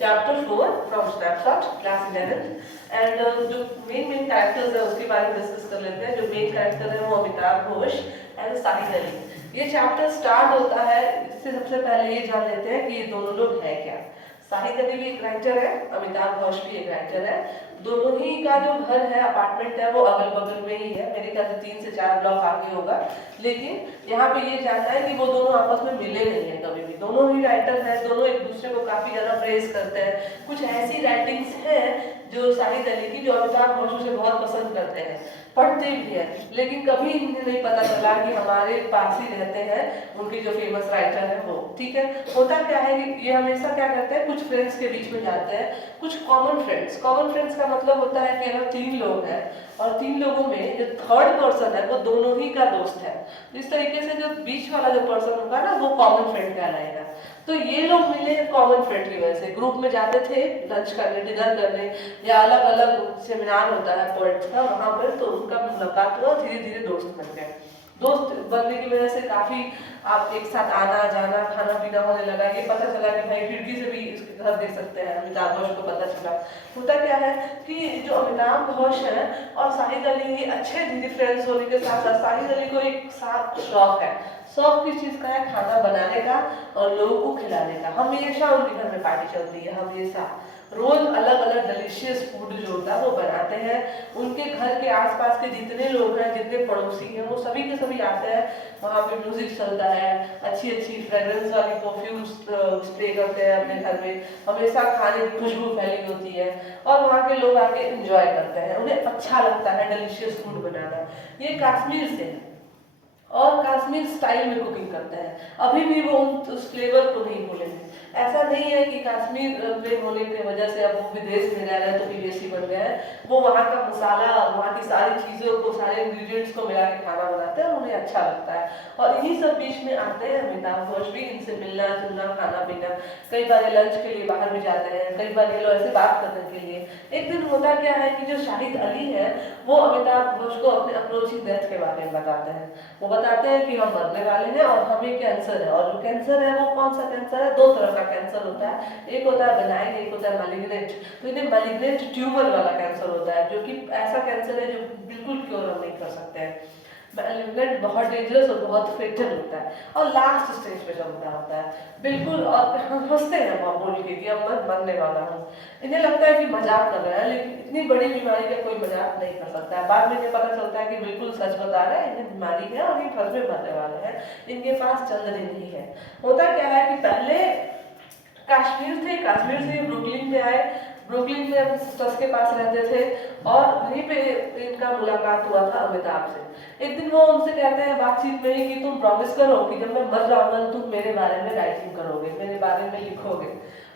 Chapter 4 from snapshot class 11th। And जो main characters है उसके बारे में डिस्कस कर लेते हैं। जो मेन कैरेक्टर है वो अमिताभ घोष एंड साहिद अली। ये चैप्टर स्टार्ट होता है, इससे सबसे पहले ये जान लेते हैं कि ये दोनों लोग हैं क्या। साहिद अली भी एक राइटर है, अमिताभ घोष भी एक राइटर है। दोनों ही का जो घर है, अपार्टमेंट है, वो अगल बगल में ही है, मेरे ख्याल से 3 से 4 ब्लॉक आगे होगा। लेकिन यहाँ पे ये जानना है कि वो दोनों आपस में मिले नहीं है कभी भी। दोनों ही राइटर हैं, दोनों एक दूसरे को काफी ज्यादा प्रेज करते हैं। कुछ ऐसी राइटिंग्स हैं जो साहिद अली की, जो अमिताभ घोष उसे बहुत पसंद करते हैं, पढ़ते भी है, लेकिन कभी इन्हें नहीं पता चला कि हमारे पास ही रहते हैं उनके जो फेमस राइटर है वो। ठीक है, होता क्या है कि ये हमेशा क्या करते हैं, कुछ फ्रेंड्स के बीच में जाते हैं, कुछ कॉमन फ्रेंड्स। कॉमन फ्रेंड्स का मतलब होता है कि अगर 3 लोग हैं और 3 लोगों में जो थर्ड पर्सन है वो दोनों ही का दोस्त है, इस तरीके से जो बीच वाला जो पर्सन होगा ना वो कॉमन फ्रेंड कहलाएगा। तो ये लोग मिले कॉमन फ्रेंड की वजह से, ग्रुप में जाते थे लंच करने, डिनर करने, या अलग अलग सेमिनार होता है पोएट्स का, वहां पर तो उनका मुलाकात हुआ, धीरे धीरे दोस्त बन गए। दोस्त बनने की वजह से काफी आप एक साथ आना जाना, खाना पीना होने लगा। ये पता चला कि भाई खिड़की से भी इसके घर देख सकते हैं, अमिताभ घोष को पता चला। होता क्या है कि जो अमिताभ घोष है और साहिद अली अच्छे दीदी फ्रेंड्स होने के साथ साथ साहिद अली को एक साथ शौक है। शौक किस चीज का है? खाना बनाने का और लोगों को खिलाने का। हमेशा उनके घर में पार्टी चलती है, हमेशा रोज अलग अलग डिलीशियस फूड जो होता है वो बनाते हैं। उनके घर के आसपास के जितने लोग हैं, जितने पड़ोसी हैं, वो सभी के सभी आते हैं। वहाँ पे म्यूजिक चलता है, अच्छी अच्छी फ्रेग्रेंस वाली परफ्यूम स्प्रे करते हैं अपने घर में, हमेशा खाने की खुशबू फैली होती है और वहाँ के लोग आके एंजॉय करते हैं, उन्हें अच्छा लगता है डिलीशियस फूड बनाना। ये कश्मीर से है और कश्मीर स्टाइल में कुकिंग करते हैं। अभी भी वो उस फ्लेवर को नहीं भूलेंगे। ऐसा नहीं है कि कश्मीर में होने की वजह से अब वो विदेश में रह रहे हैं तो विदेशी बन गए हैं। वो वहाँ का मसाला, वहाँ की सारी चीज़ों को, सारे इंग्रेडिएंट्स को मिला के खाना बनाते हैं और उन्हें अच्छा लगता है। और इन्हीं सब बीच में आते हैं अमिताभ घोष भी, इनसे मिलना जुलना, खाना पीना। कई बार ये लंच के लिए बाहर भी जाते हैं, कई बार ये लोग ऐसे बात करने के लिए। एक दिन होता क्या है कि जो शाहिद अली है वो अमिताभ घोष को अपने अप्रोचिंग डेथ के बारे में बताते हैं। वो बताते हैं कि हम मरने वाले हैं और हमें कैंसर है। और जो कैंसर है वो कौन सा कैंसर है? 2 तरह का कैंसर होता है, एक होता है बेनाइन, एक होता है मैलिग्नेंट। तो इन्हें मैलिग्नेंट ट्यूमर वाला कैंसर होता है, जो कि ऐसा कैंसर है जो बिल्कुल क्योर हम नहीं कर सकते हैं। मैलिग्नेंट बहुत डेंजरस और बहुत फेटल होता है और लास्ट स्टेज पे चलता होता है बिल्कुल। और हंसते हैं वो बोल के कि अब मैं मरने वाला हूँ। इन्हें लगता है कि मजाक कर रहे हैं, लेकिन इतनी बड़ी बीमारी का कोई मजाक नहीं कर सकता है। बाद में इन्हें पता चलता है कि बिल्कुल सच बता रहे हैं, इन्हें बीमारी है और ये सच में मरने वाले हैं। इनके पास चंद दिन ही है। होता क्या है कि पहले कश्मीर थे, कश्मीर से ब्रुकलिन में आए, ब्रुकलिन में अपने सिस्टर्स के पास रहते थे और वहीं पे इनका मुलाकात हुआ था अमिताभ से। एक दिन वो उनसे कहते हैं बातचीत में ही कि तुम प्रॉमिस करो कि जब मैं मर जाऊंगा तुम मेरे बारे में राइटिंग करोगे, मेरे बारे में लिखोगे।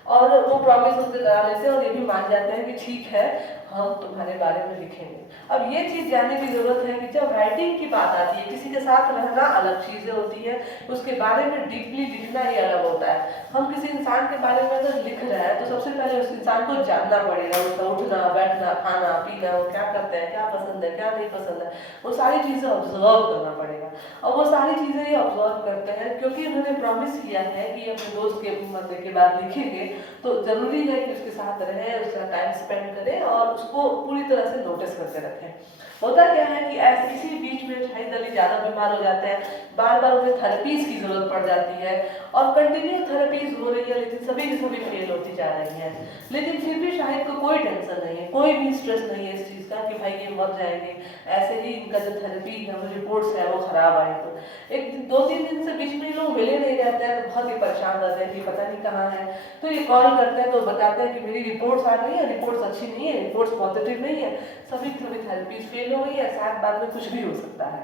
और वो प्रॉमिस उनसे करा लेते हैं और ये भी मान जाते हैं कि ठीक है, हम तुम्हारे बारे में लिखेंगे। अब ये चीज जानने की जरूरत है कि जब राइटिंग की बात आती है, किसी के साथ रहना अलग चीजें होती है, उसके बारे में डीपली लिखना ही अलग होता है। हम किसी इंसान के बारे में अगर लिख रहे हैं तो सबसे पहले उस इंसान को जानना पड़ेगा, उसका उठना बैठना, खाना पीना, वो क्या करते हैं, क्या पसंद है, क्या नहीं पसंद है, वो सारी चीजें ऑब्जर्व करना पड़ेगा। और वो सारी चीजें ये ऑब्जर्व करते हैं क्योंकि उन्होंने प्रॉमिस किया है कि अपने दोस्त के मरने के बाद लिखेंगे, तो जरूरी है कि उसके साथ रहें, उसका टाइम स्पेंड करें और उसको पूरी तरह से नोटिस करके रखें। होता क्या है कि ऐसे इसी बीच में शाहिद अली ज्यादा बीमार हो जाते हैं, बार बार उन्हें थेरेपीज की जरूरत पड़ जाती है और कंटिन्यू थेरेपीज हो रही है, लेकिन सभी की सभी फेल होती जा रही हैं। लेकिन फिर भी शाहिद को कोई टेंशन नहीं है, कोई भी स्ट्रेस नहीं है इस चीज का कि भाई ये मर जाएंगे। ऐसे ही इनका जो थेरेपी है, वो रिपोर्ट्स है वो खराब आए तो एक 2-3 दिन से बीच में लोग मिले नहीं रहते हैं, तो बहुत ही परेशान रहते हैं कि पता नहीं कहाँ है। तो ये कॉल करते हैं तो बताते हैं कि मेरी रिपोर्ट्स आ रही है, रिपोर्ट्स अच्छी नहीं है, रिपोर्ट्स पॉजिटिव नहीं है, सभी थेरेपीज फेल हो गई है, शायद बाद में कुछ भी हो सकता है।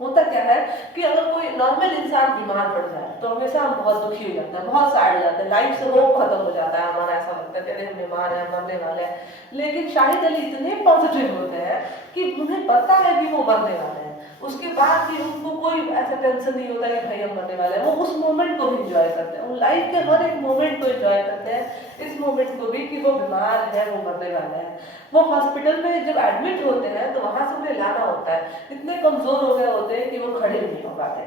होता क्या है कि अगर कोई नॉर्मल इंसान बीमार पड़ जाए तो हमेशा हम बहुत दुखी हो जाते हैं, बहुत सैड हो जाते हैं, लाइफ से होप खत्म हो जाता है हमारा, ऐसा लगता है कि हम बीमार हैं, मरने वाले हैं। लेकिन शाहिद अली इतने पॉजिटिव होते हैं कि उन्हें पता है कि वो मरने वाले हैं, उसके बाद भी उनको कोई ऐसा टेंशन नहीं होता कि भाई हम मरने वाले हैं। वो उस मोमेंट को भी इंजॉय करते हैं, वो लाइफ के हर एक मोमेंट को इंजॉय करते हैं, इस मोमेंट को भी कि वो बीमार है, वो मरने वाले हैं। वो हॉस्पिटल में जब एडमिट होते हैं तो वहां से उन्हें लाना होता है, इतने कमजोर हो गए होते हैं कि वो खड़े नहीं हो पाते,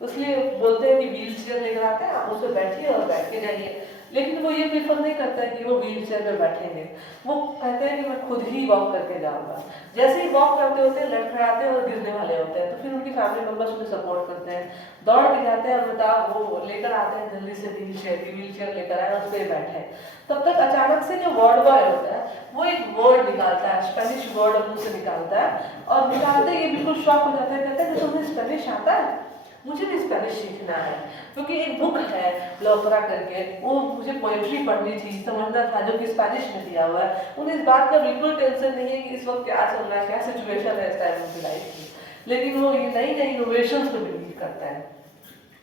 इसलिए बोलते हैं कि व्हील चेयर लेकर आते हैं, आप उस पर बैठिए और बैठ के जाइए। लेकिन वो ये प्रेफर नहीं करता है कि वो व्हील चेयर में बैठेंगे। वो कहते हैं कि मैं खुद ही वॉक करके जाऊंगा। जैसे ही वॉक करते होते हैं लड़खड़ाते हैं और गिरने वाले होते हैं, तो फिर उनकी फैमिली मेंबर्स उन्हें सपोर्ट करते हैं, दौड़ के जाते हैं, अमिताभ वो लेकर आते हैं जल्दी से व्हील चेयर लेकर आए, उस पर बैठे। तब तक अचानक से जो वार्ड बॉय होता है वो एक वर्ड निकालता है, स्पेनिश वर्ड मुंह से निकालता है, और निकालते ये बिल्कुल शॉक हो जाता है, कहता है कि तुम्हें स्पेनिश आता है? मुझे भी स्पेनिश सीखना है, क्योंकि एक बुक है लोपरा करके, वो मुझे पोएट्री पढ़नी थी, समझना था, जो कि स्पेनिश में दिया हुआ है। उन्हें इस बात का बिल्कुल टेंशन नहीं है कि इस वक्त क्या चल रहा है, क्या सिचुएशन है इस टाइम उनकी लाइफ की, लेकिन वो ये नई नई इनोवेशंस में बिलीव करता है।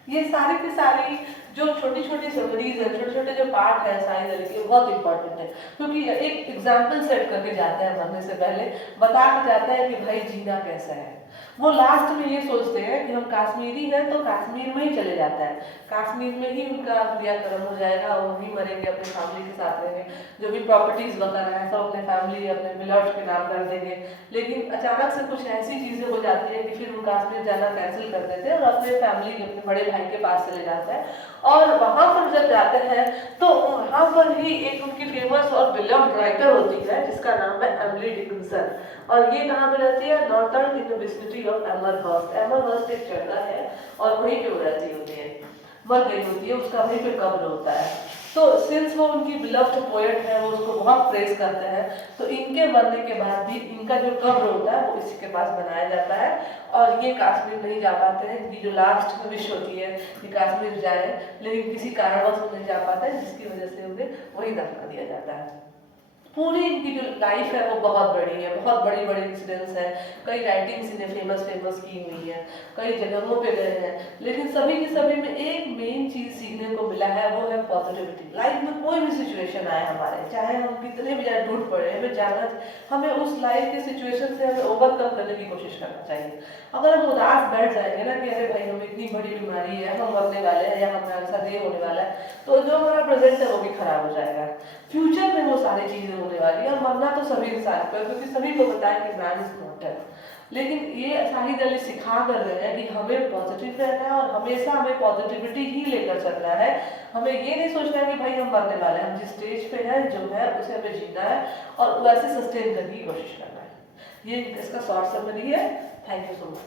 ये सारी की सारी जो छोटी छोटी समरीज है, छोटे छोटे जो पार्ट है साइंस वाले के, बहुत इंपॉर्टेंट है, क्योंकि एक एग्जाम्पल सेट करके जाते हैं मरने से पहले, बता के जाता है कि भाई जीना कैसा है। वो लास्ट में ये सोचते हैं कि हम कश्मीरी हैं तो कश्मीर में ही चले जाता है, कश्मीर में ही उनका क्रियाक्रम हो जाएगा और वहीं मरेंगे, अपने फैमिली के साथ रहेंगे, जो भी प्रॉपर्टीज वगैरह है सब अपने फैमिली अपने मिलर्स के नाम कर देंगे। लेकिन अचानक से कुछ ऐसी चीजें हो जाती है कि फिर वो कश्मीर जाना कैंसिल कर देते हैं और अपने फैमिली अपने बड़े भाई के पास चले जाते हैं। और वहां पर जब जाते हैं तो वहां पर ही एक उनकी फेमस और बिलव्ड राइटर होती है जिसका नाम है एमिली डिकिंसन, और ये कहाँ पे रहती है? Northern in the vicinity of Amherst. Amherst एक जगह है और वहीं पे वो रहती होती है, मर गई होती है, उसका वहीं पे कब्र होता है। तो सिंस वो उनकी बिलव्ड पोएट है, वो उसको बहुत प्रेज करते हैं, तो इनके मरने के बाद भी इनका जो कब्र होता है वो इसी के पास बनाया जाता है। और ये कश्मीर नहीं जा पाते हैं, इनकी जो लास्ट विश होती है कि कश्मीर जाए, लेकिन किसी कारणवश वो नहीं जा पाते हैं, जिसकी वजह से उन्हें वहीं दफना दिया जाता है। पूरी इनकी जो लाइफ है वो बहुत बड़ी है, बहुत बड़ी बड़ी इंसिडेंट्स हैं, कई राइटिंग्स इन्हें फेमस की हुई है, कई जगहों पे गए हैं, लेकिन सभी के सभी में एक मेन चीज सीखने को मिला है, वो है पॉजिटिविटी। लाइफ में कोई भी सिचुएशन आए हमारे, चाहे हम कितने भी ज्यादा टूट पड़े, हमें जाना, हमें उस लाइफ के सिचुएशन से हमें ओवरकम करने की कोशिश करना चाहिए। अगर हम उदास बैठ जाएंगे ना कि अरे भाई हमें इतनी बड़ी बीमारी है, हम मरने वाले हैं या हमारे साथ ये होने वाला है, तो जो हमारा प्रेजेंट है वो भी खराब हो जाएगा। फ्यूचर में वो सारी चीजें होने वाली है, और मरना तो सभी इंसान को है, क्योंकि सभी को पता है कि मैन इज मॉर्टल। लेकिन ये शाहिद अली सिखा कर रहे हैं कि हमें पॉजिटिव रहना है और हमेशा हमें पॉजिटिविटी ही लेकर चलना है। हमें ये नहीं सोचना है कि भाई हम मरने वाले हैं, हम जिस स्टेज पे हैं जो है उसे हमें जीना है और वैसे सस्टेन करने की कोशिश करना है। ये इसका शॉर्ट समरी है। Thank you so much.